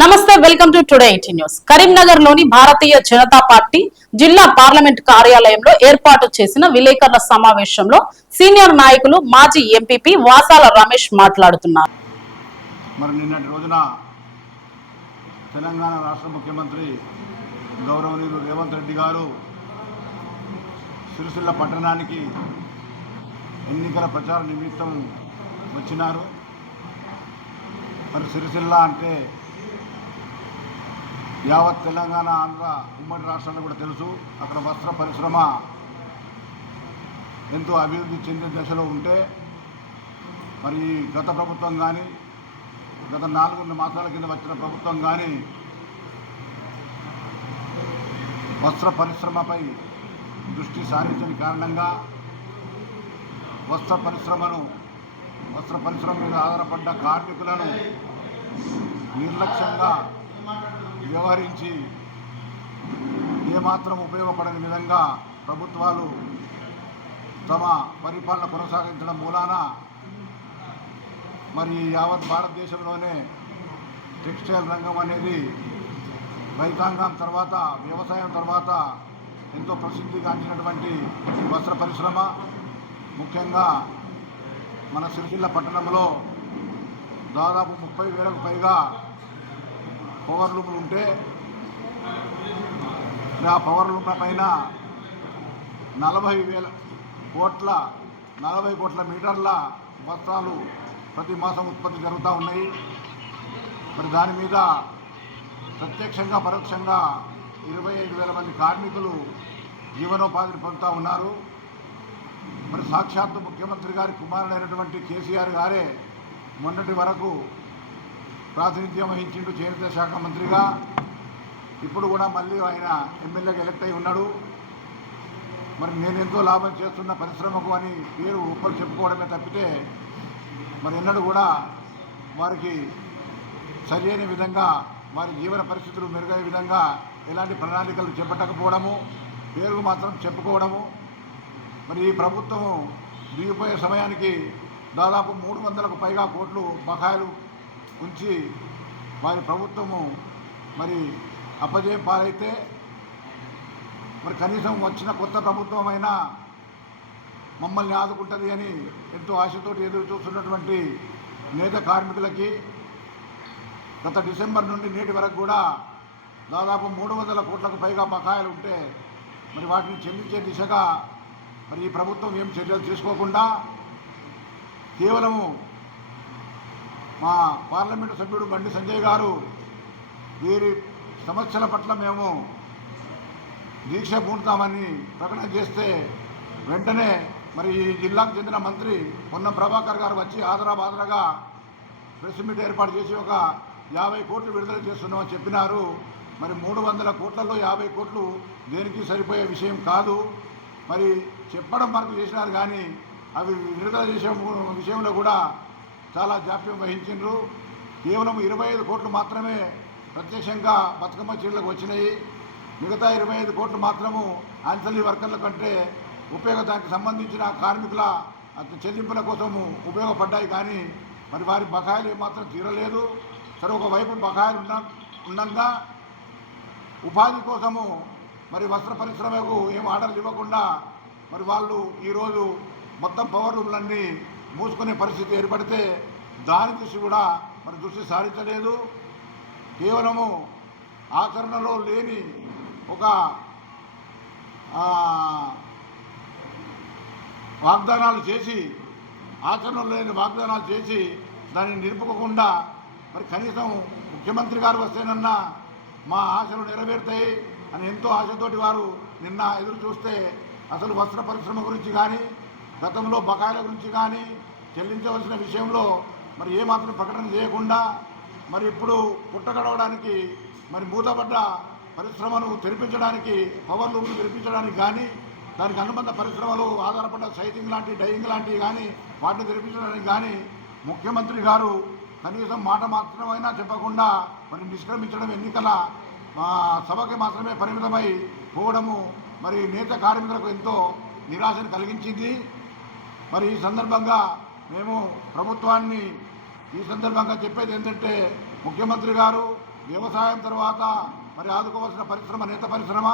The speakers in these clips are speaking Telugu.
నమస్తే welcome to today eighty news. కరీంనగర్లోని భారతీయ జనతా పార్టీ జిల్లా పార్లమెంట్ కార్యాలయంలో ఏర్పాటు చేసిన విలేకరుల సమావేశంలో సీనియర్ నాయకులు మాజీ ఎంపీపీ వాసాల రమేష్ మాట్లాడుతున్నారు. మరి నిన్నటి రోజున తెలంగాణ రాష్ట్ర ముఖ్యమంత్రి గౌరవనీయులు రేవంత్ రెడ్డి గారు సిరిసిల్ల పట్టణానికి ఎన్నికల ప్రచార నిమిత్తం వచ్చినారు. మరి సిరిసిల్ల అంటే యావత్ తెలంగాణ ఆంధ్ర ఉమ్మడి రాష్ట్రాలు కూడా తెలుసు అక్కడ వస్త్ర పరిశ్రమ ఎంతో అభివృద్ధి చెందిన దశలో ఉంటే మరి గత ప్రభుత్వం కానీ గత నాలుగు మాసాల కింద వచ్చిన ప్రభుత్వం కానీ వస్త్ర పరిశ్రమపై దృష్టి సారించని కారణంగా వస్త్ర పరిశ్రమను వస్త్ర పరిశ్రమ మీద ఆధారపడ్డ కార్మికులను నిర్లక్ష్యంగా వ్యవహరించి ఏమాత్రం ఉపయోగపడని విధంగా ప్రభుత్వాలు తమ పరిపాలన కొనసాగించడం మూలాన మరి యావత్ భారతదేశంలోనే టెక్స్టైల్ రంగం అనేది రైతాంగం తర్వాత వ్యవసాయం తర్వాత ఎంతో ప్రసిద్ధిగాంచినటువంటి వస్త్ర పరిశ్రమ. ముఖ్యంగా మన సిరిసిల్ల పట్టణంలో దాదాపు ముప్పై వేలకు పైగా పవర్ లూపులు ఉంటే ఆ పవర్ లూప్ల పైన నలభై వేల కోట్ల నలభై కోట్ల మీటర్ల వస్త్రాలు ప్రతి మాసం ఉత్పత్తి జరుగుతూ ఉన్నాయి. మరి దాని మీద ప్రత్యక్షంగా పరోక్షంగా ఇరవై ఐదు వేల మంది కార్మికులు జీవనోపాధిని పొందుతూ ఉన్నారు. మరి సాక్షాత్తు ముఖ్యమంత్రి గారి కుమారుడైనటువంటి కేసీఆర్ గారే మొన్నటి వరకు ప్రాతినిధ్యం వహించిండు చేనేత శాఖ మంత్రిగా. ఇప్పుడు కూడా మళ్ళీ ఆయన ఎమ్మెల్యేగా ఎలక్ట్ అయి ఉన్నాడు. మరి నేను ఎంతో లాభం చేస్తున్న పరిశ్రమకు అని పేరు ఒప్పలు చెప్పుకోవడమే తప్పితే మరి ఎన్నడూ కూడా వారికి సరైన విధంగా వారి జీవన పరిస్థితులు మెరుగయ్యే విధంగా ఎలాంటి ప్రణాళికలు చేపట్టకపోవడము పేరు మాత్రం చెప్పుకోవడము. మరి ఈ ప్రభుత్వం దిగిపోయే సమయానికి దాదాపు మూడు వందలకు పైగా కోట్లు బకాయిలు ఉంచి వారి ప్రభుత్వము మరి అప్పజయం పాలైతే మరి కనీసం వచ్చిన కొత్త ప్రభుత్వం అయినా మమ్మల్ని ఆదుకుంటుంది అని ఎంతో ఆశతోటి ఎదురు చూస్తున్నటువంటి నేత కార్మికులకి గత డిసెంబర్ నుండి నేటి వరకు కూడా దాదాపు మూడు వందల కోట్లకు పైగా బకాయిలు ఉంటే మరి వాటిని చెల్లించే దిశగా మరి ఈ ప్రభుత్వం ఏం చర్యలు తీసుకోకుండా కేవలము మా పార్లమెంటు సభ్యుడు బండి సంజయ్ గారు వీరి సమస్యల పట్ల మేము దీక్ష పూనుతామని ప్రకటన చేస్తే వెంటనే మరి ఈ జిల్లాకు చెందిన మంత్రి పొన్న ప్రభాకర్ గారు వచ్చి ఆదరాబాదరగా ప్రెస్ మీట్ ఏర్పాటు చేసి ఒక యాభై కోట్లు విడుదల చేస్తున్నామని చెప్పినారు. మరి మూడు వందల కోట్లలో యాభై కోట్లు దేనికి సరిపోయే విషయం కాదు. మరి చెప్పడం మనకు చేసినారు కానీ అవి విడుదల చేసే విషయంలో కూడా చాలా జాప్యం వహించిండ్రు. కేవలం ఇరవై ఐదు కోట్లు మాత్రమే ప్రత్యక్షంగా బతుకమ్మ చీరలకు వచ్చినాయి. మిగతా ఇరవై ఐదు కోట్లు మాత్రము ఆన్సల్లీ వర్కర్ల కంటే ఉపయోగదానికి సంబంధించిన కార్మికుల చెల్లింపుల కోసము ఉపయోగపడ్డాయి కానీ మరి వారి బకాయిలు ఏమాత్రం తీరలేదు. సరే ఒకవైపు బకాయిలు ఉన్న ఉండగా ఉపాధి కోసము మరి వస్త్ర పరిశ్రమకు ఏం ఆర్డర్లు ఇవ్వకుండా మరి వాళ్ళు ఈరోజు మొత్తం పవర్ రూమ్లన్నీ మూసుకునే పరిస్థితి ఏర్పడితే దాని దృష్టి కూడా మరి దృష్టి సారించలేదు. కేవలము ఆచరణలో లేని ఒక వాగ్దానాలు చేసి ఆచరణలో లేని వాగ్దానాలు చేసి దాన్ని నిలుపుకోకుండా మరి కనీసం ముఖ్యమంత్రి గారు వస్తేనన్నా మా ఆశలు నెరవేరుతాయి అని ఎంతో ఆశతోటి వారు నిన్న ఎదురు చూస్తే అసలు వస్త్ర పరిశ్రమ గురించి కానీ గతంలో బకాయిల గురించి కానీ చెల్లించవలసిన విషయంలో మరి ఏమాత్రం ప్రకటన చేయకుండా మరి ఇప్పుడు పుట్టగడవడానికి మరి మూతపడ్డ పరిశ్రమను తెరిపించడానికి పవర్ లూమ్ను తెరిపించడానికి కానీ దానికి అనుబంధ పరిశ్రమలు ఆధారపడ్డ సైటింగ్ లాంటి డైయింగ్ లాంటివి కానీ వాటిని తెరిపించడానికి కానీ ముఖ్యమంత్రి గారు కనీసం మాట మాత్రమైనా చెప్పకుండా మరి నిష్క్రమించడం ఎన్నికల సభకి మాత్రమే పరిమితమై పోవడము మరి నేత కార్మికులకు ఎంతో నిరాశను కలిగించింది. మరి ఈ సందర్భంగా మేము ప్రభుత్వాన్ని ఈ సందర్భంగా చెప్పేది ఏంటంటే ముఖ్యమంత్రి గారు వ్యవసాయం తర్వాత మరి ఆదుకోవాల్సిన పరిశ్రమ నేత పరిశ్రమ.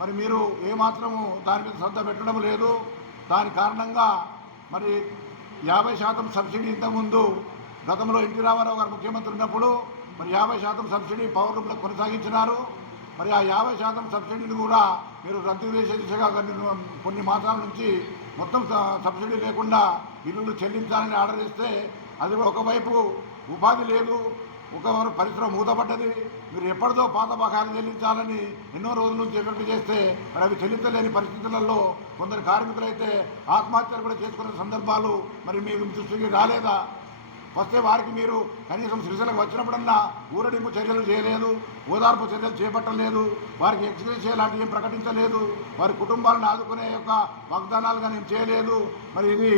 మరి మీరు ఏమాత్రము దాని మీద శ్రద్ధ పెట్టడం లేదు. దాని కారణంగా మరి యాభై శాతం సబ్సిడీ ఇంతకుముందు గతంలో ఎన్టీ రామారావు గారు ముఖ్యమంత్రి ఉన్నప్పుడు మరి యాభై శాతం సబ్సిడీ పౌరులకు కొనసాగించినారు. మరి ఆ యాభై శాతం సబ్సిడీని కూడా మీరు రద్దు చేసే దిశగా కొన్ని కొన్ని మాసాల నుంచి మొత్తం సబ్సిడీ లేకుండా బిల్లులు చెల్లించాలని ఆర్డర్ ఇస్తే అది ఒకవైపు ఉపాధి లేదు ఒకవైపు పరిశ్రమ మూతపడ్డది. మీరు ఎప్పటిదో పాత బకాయిలు చెల్లించాలని ఎన్నో రోజుల నుంచి ఎక్కడికి చేస్తే మరి అవి చెల్లించలేని పరిస్థితులలో కొందరు కార్మికులైతే ఆత్మహత్యలు కూడా చేసుకునే సందర్భాలు మరి మీకు దృష్టికి రాలేదా? వస్తే వారికి మీరు కనీసం సిరిసిలకు వచ్చినప్పుడన్నా ఊరడింపు చర్యలు చేయలేదు ఓదార్పు చర్యలు చేపట్టలేదు వారికి ఎక్స్క్యూజ్ చేయాలంటే ఏం ప్రకటించలేదు వారి కుటుంబాలను ఆదుకునే యొక్క వాగ్దానాలుగా నేను చేయలేదు. మరి ఇది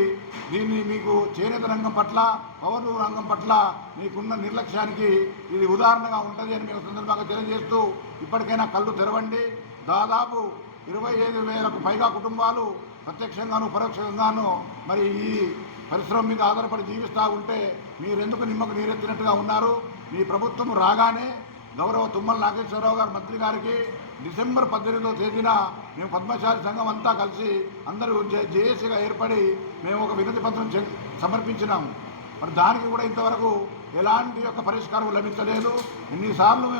దీన్ని మీకు చేనేత రంగం పట్ల పవర్ రంగం పట్ల మీకున్న నిర్లక్ష్యానికి ఇది ఉదాహరణగా ఉంటుంది అని మేము సందర్భంగా తెలియజేస్తూ ఇప్పటికైనా కళ్ళు తెరవండి. దాదాపు ఇరవై ఐదు వేలకు పైగా కుటుంబాలు ప్రత్యక్షంగాను పరోక్షంగాను మరి ఈ పరిశ్రమ మీద ఆధారపడి జీవిస్తూ ఉంటే మీరెందుకు నిమ్మకు నీరెత్తినట్టుగా ఉన్నారు? మీ ప్రభుత్వం రాగానే గౌరవ తుమ్మల నాగేశ్వరరావు గారు మంత్రి గారికి డిసెంబర్ పద్దెనిమిదో తేదీన మేము పద్మశాలి సంఘం అంతా కలిసి అందరూ జేఏసీగా ఏర్పడి మేము ఒక వినతి పత్రం చె- సమర్పించినాము. మరి దానికి కూడా ఇంతవరకు ఎలాంటి యొక్క పరిష్కారం లభించలేదు. ఎన్నిసార్లు మేము